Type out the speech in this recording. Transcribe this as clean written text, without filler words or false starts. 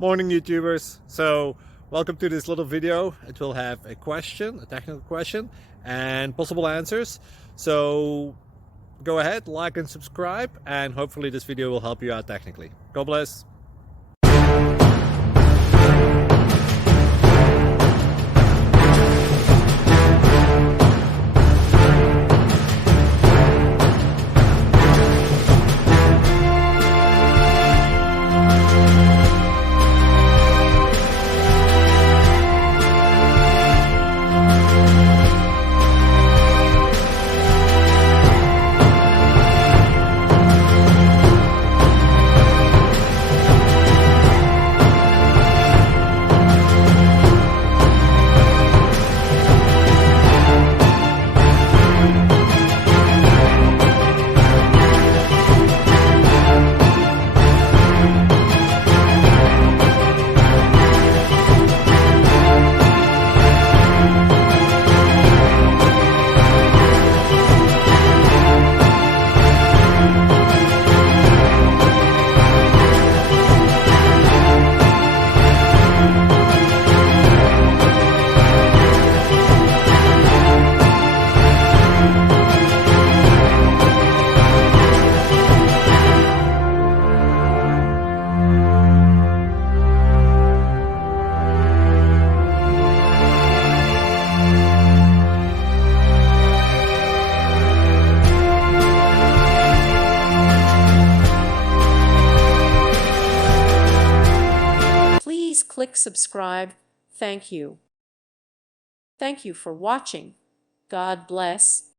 Morning YouTubers. So welcome to this little video. It will have a question, a technical question, and possible answers. So go ahead, like and subscribe, and hopefully this video will help you out technically. God bless. Please click subscribe. Thank you. Thank you for watching. God bless.